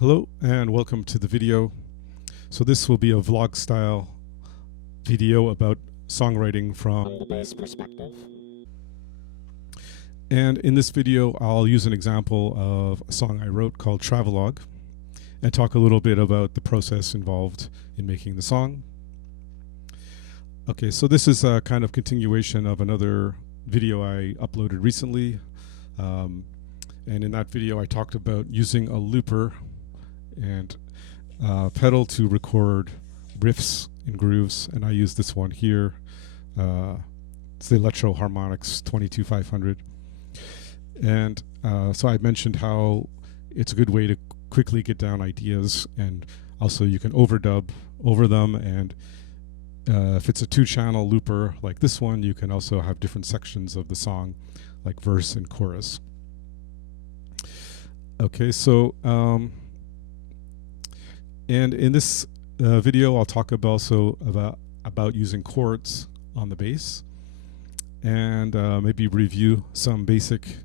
Hello and welcome to the video. So this will be a vlog style video about songwriting from the bass perspective. And in this video I'll use an example of a song I wrote called Travelogue and talk a little bit about the process involved in making the song. Okay, so this is a kind of continuation of another video I uploaded recently. And in that video I talked about using a looper and pedal to record riffs and grooves, and I use this one here. It's the Electro Harmonix 22500, and so I mentioned how it's a good way to quickly get down ideas, and also you can overdub over them, and if it's a two-channel looper like this one, you can also have different sections of the song like verse and chorus. Okay, so and in this video, I'll talk also about using chords on the bass, and maybe review some basic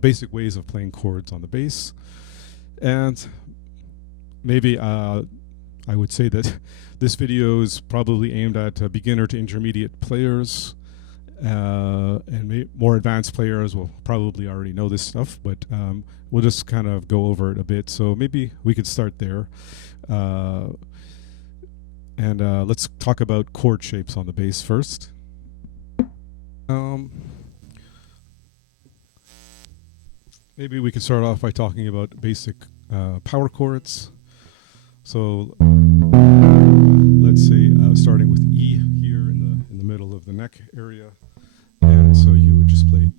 basic ways of playing chords on the bass. And maybe I would say that this video is probably aimed at beginner to intermediate players. And more advanced players will probably already know this stuff, but we'll just kind of go over it a bit. So maybe we could start there. And let's talk about chord shapes on the bass first. Maybe we could start off by talking about basic power chords. So let's say starting with E here in the middle of the neck area. And so you would just play E,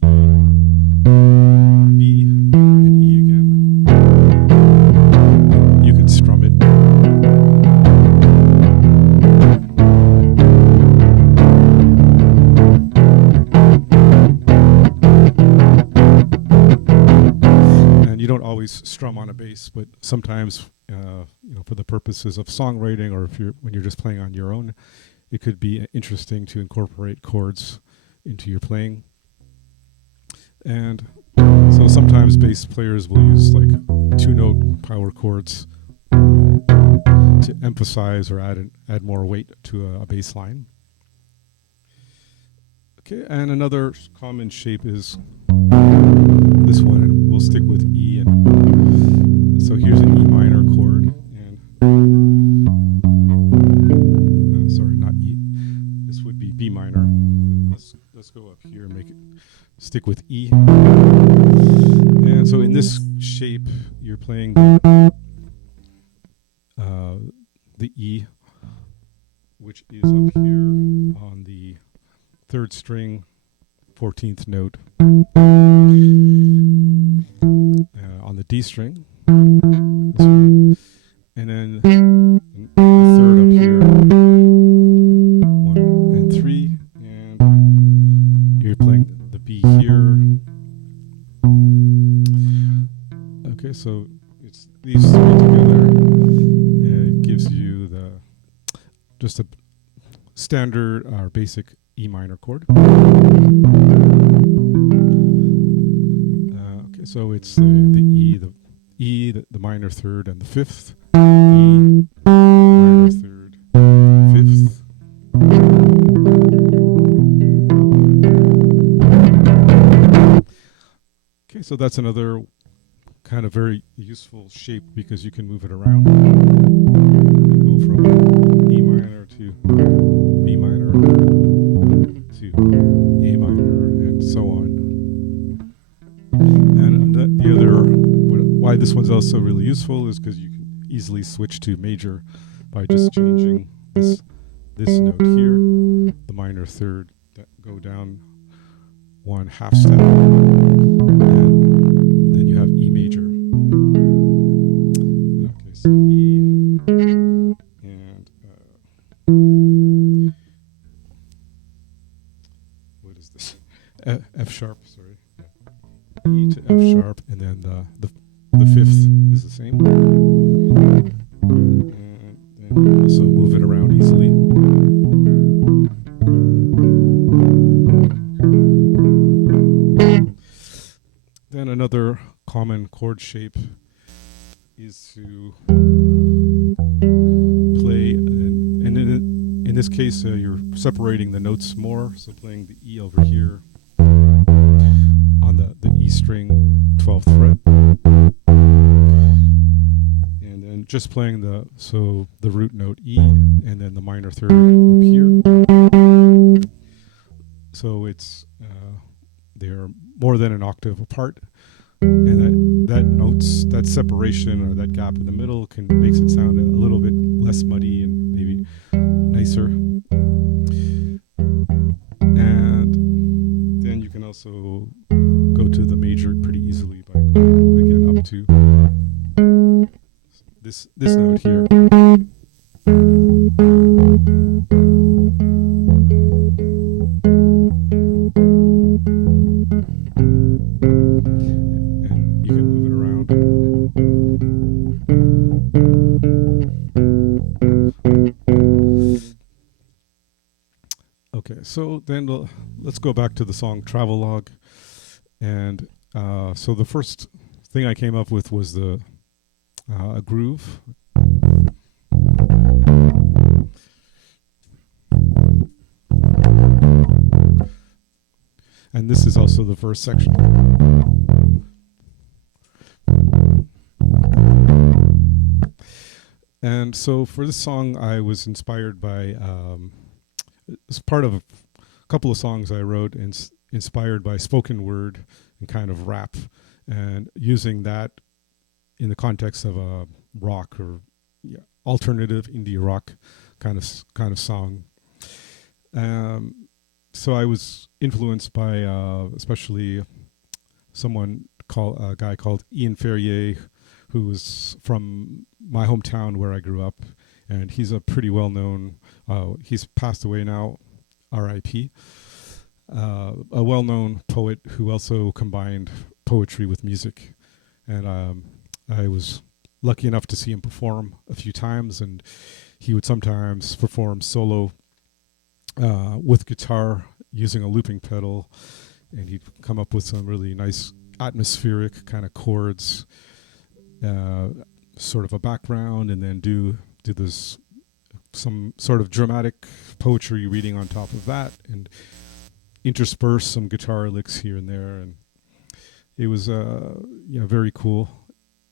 B, and E again. You could strum it. And you don't always strum on a bass, but sometimes, for the purposes of songwriting, or when you're just playing on your own, it could be interesting to incorporate chords into your playing. And so sometimes bass players will use like two-note power chords to emphasize or add more weight to a bass line. Okay, and another common shape is this one, and we'll stick with E. And so here's an E minor chord, and sorry, not E. This would be B minor. Let's go up here and stick with E. And so in this shape, you're playing the E, which is up here on the 3rd string, 14th note, on the D string, and then the 3rd up here, 1 and 3. You're playing the B here. Okay, so it's these three together. It gives you just a standard or basic E minor chord. Okay, so it's the E, the minor 3rd, and the 5th. E, minor 3rd, 5th. Okay, so that's another kind of very useful shape because you can move it around. You go from E minor to B minor to A minor and so on. And the other, why this one's also really useful is because you can easily switch to major by just changing this note here, the minor 3rd, that go down 1/2 step. And then you have E major. Okay, so E and what is this? F sharp, sorry. E to F sharp, and then the 5th is the same. And then you also move it around easily. another common chord shape is to play, and in this case, you're separating the notes more, so playing the E over here on the E string 12th fret, and then just playing the root note E, and then the minor third up here. So it's they're more than an octave apart, and that separation or that gap in the middle makes it sound a little bit less muddy and maybe nicer. And then you can also go to the major pretty easily by going again up to this note here. And you can move it around. Okay, so then let's go back to the song Travelogue. And so the first thing I came up with was a groove. And this is also the first section. And so for this song, I was inspired by, it's part of a couple of songs I wrote, inspired by spoken word and kind of rap, and using that in the context of a rock or alternative indie rock kind of song. So I was influenced by especially a guy called Ian Ferrier, who was from my hometown where I grew up, and he's a pretty well-known, he's passed away now, R.I.P., a well-known poet who also combined poetry with music. And I was lucky enough to see him perform a few times, and he would sometimes perform solo with guitar using a looping pedal, and he'd come up with some really nice atmospheric kind of chords, sort of a background, and then do this some sort of dramatic poetry reading on top of that, and intersperse some guitar licks here and there, and it was very cool.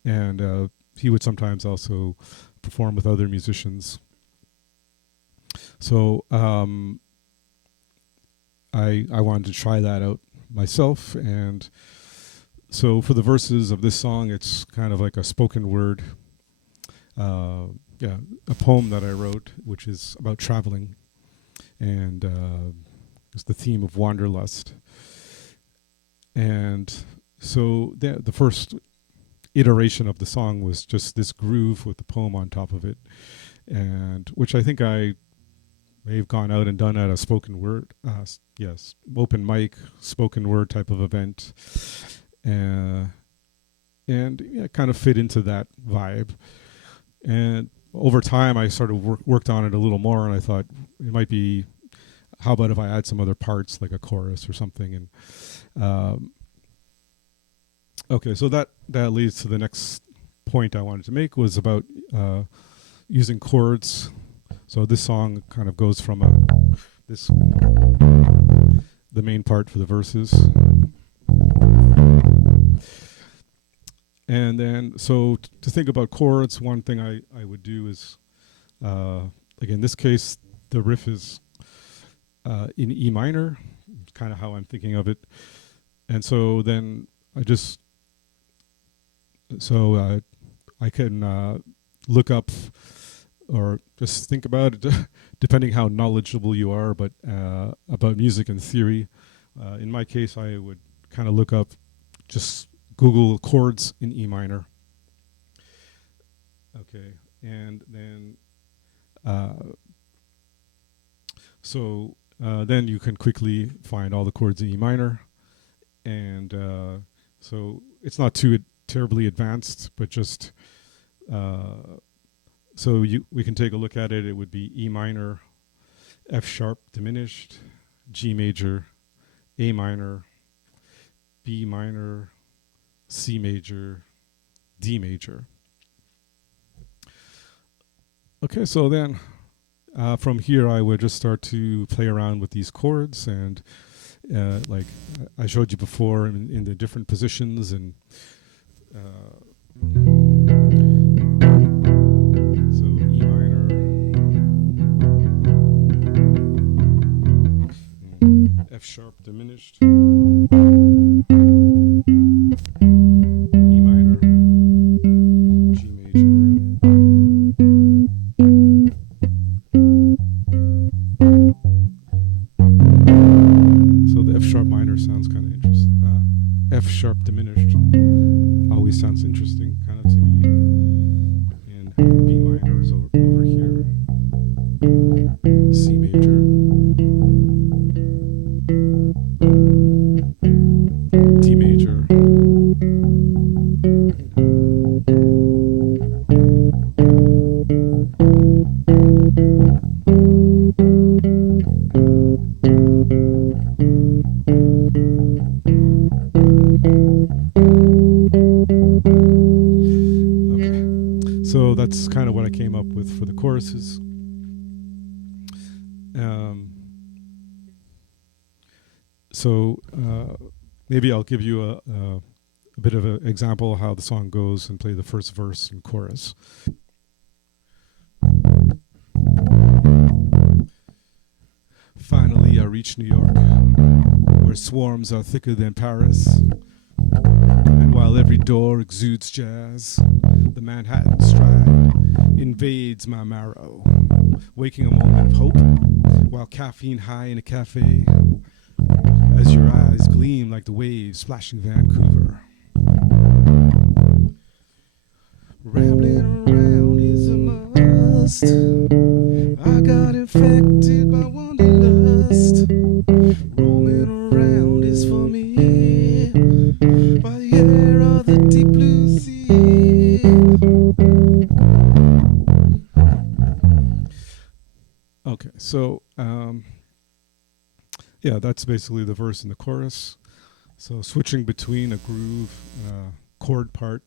And he would sometimes also perform with other musicians. So I wanted to try that out myself, and so for the verses of this song, it's kind of like a spoken word, a poem that I wrote, which is about traveling, and it's the theme of wanderlust. And so the first iteration of the song was just this groove with the poem on top of it, and which I think I may have gone out and done at a spoken word, open mic, spoken word type of event, and kind of fit into that vibe. And over time, I sort of worked on it a little more, and I thought it might be, how about if I add some other parts, like a chorus or something? And okay, so that leads to the next point I wanted to make, was about using chords. So this song kind of goes from the main part for the verses. And then, so to think about chords, one thing I would do is, again, in this case, the riff is in E minor, kind of how I'm thinking of it. And so then I can look up or just think about it, depending how knowledgeable you are, but about music and theory. In my case, I would kind of look up, just Google chords in E minor. Okay, and then then you can quickly find all the chords in E minor, and so it's not too terribly advanced, but just we can take a look at it. It would be E minor, F sharp diminished, G major, A minor, B minor, C major, D major. Okay, so then from here I would just start to play around with these chords, and like I showed you before in the different positions, and so E minor, F sharp diminished, E minor, G major, so the F sharp minor sounds kind of interesting. F sharp diminished always sounds interesting kind of to me, and B minor is over here, C major, D major, so that's kind of what I came up with for the choruses. So maybe I'll give you a bit of an example of how the song goes and play the first verse and chorus. Finally, I reached New York, where swarms are thicker than Paris. And while every door exudes jazz, the Manhattan stride invades my marrow, waking a moment of hope while caffeine high in a cafe, as your eyes gleam like the waves splashing Vancouver. Rambling around is a must. I got infected by wanderlust. Roaming around is for me, by the air of the deep blue sea. Okay, so yeah, that's basically the verse and the chorus. So switching between a groove, chord part.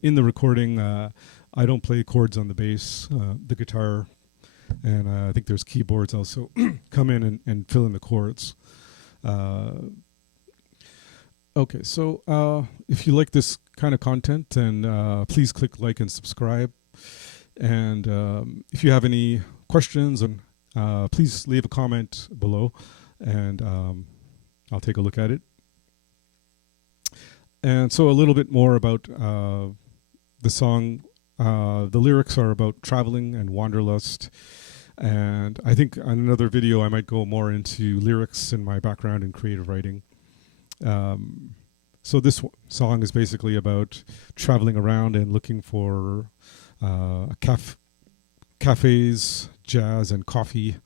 In the recording, I don't play chords on the bass, the guitar, and I think there's keyboards also come in and fill in the chords. Okay, so if you like this kind of content, then please click like and subscribe. And if you have any questions, please leave a comment below, and I'll take a look at it. And so a little bit more about the song. The lyrics are about traveling and wanderlust. And I think on another video I might go more into lyrics and my background in creative writing. So this song is basically about traveling around and looking for cafes, jazz, and coffee.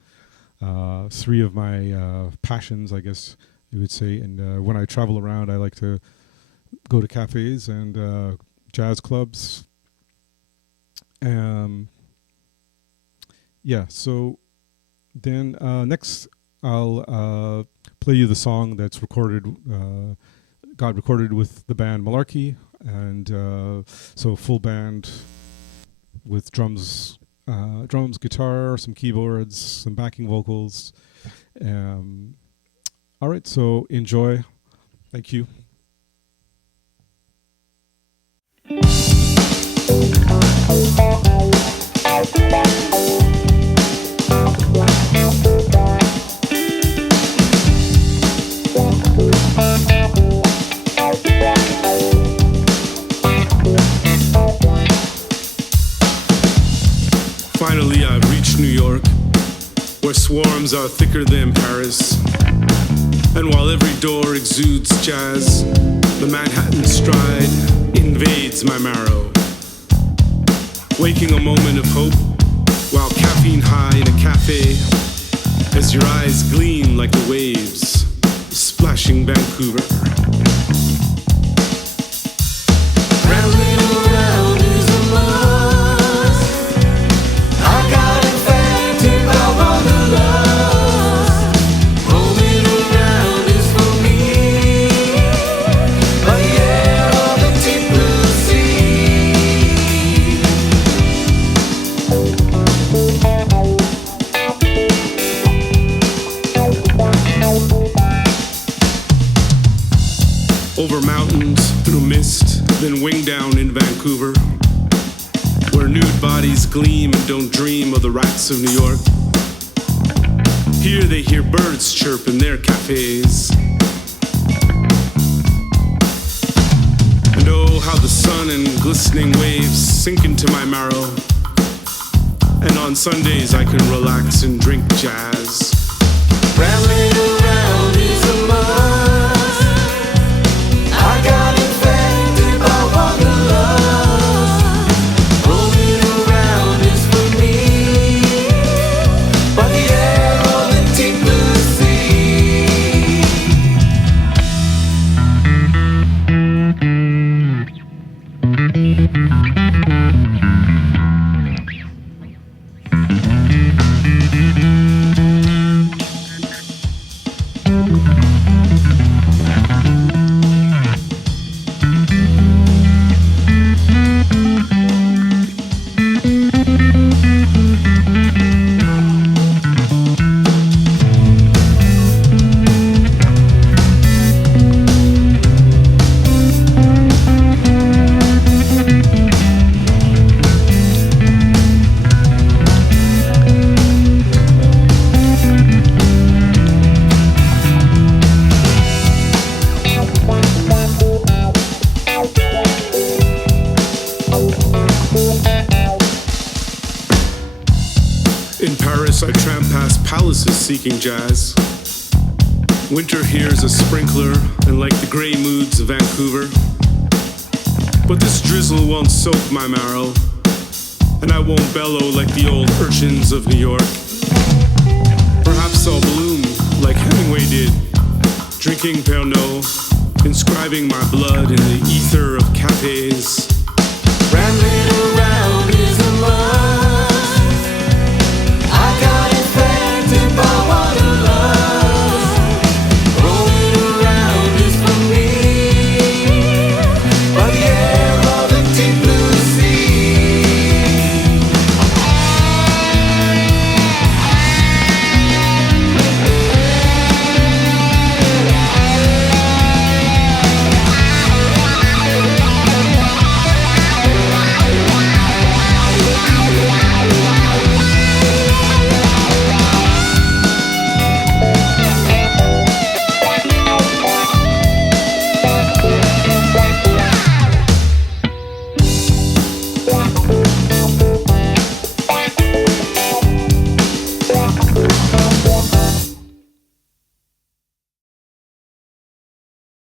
Three of my passions, I guess you would say. And when I travel around, I like to go to cafes and jazz clubs. Yeah, so then next I'll play you the song that's recorded, got recorded with the band Malarkey, and so full band with drums, guitar, some keyboards, some backing vocals. All right, so enjoy. Thank you. Finally, I've reached New York, where swarms are thicker than Paris. And while every door exudes jazz, the Manhattan stride invades my marrow, waking a moment of hope while caffeine high in a cafe, as your eyes gleam like the waves splashing Vancouver. Rambling around is a must. I got infected by wanderlust. Roaming around is for me, but yeah, over mountains, through mist, then wing down in Vancouver, where nude bodies gleam and don't dream of the rats of New York. Here they hear birds chirp in their cafes. And oh, how the sun and glistening waves sink into my marrow. And on Sundays I can relax and drink jazz. Rambling around is a must. I got infected by wanderlust. Rolling around is for me, by the air or the deep blue sea. In Paris, I tramp past palaces seeking jazz. Winter here's a sprinkler, and like the grey moods of Vancouver. But this drizzle won't soak my marrow, and I won't bellow like the old urchins of New York. Perhaps I'll bloom like Hemingway did, drinking Pernod, inscribing my blood in the ether of cafes. Rambling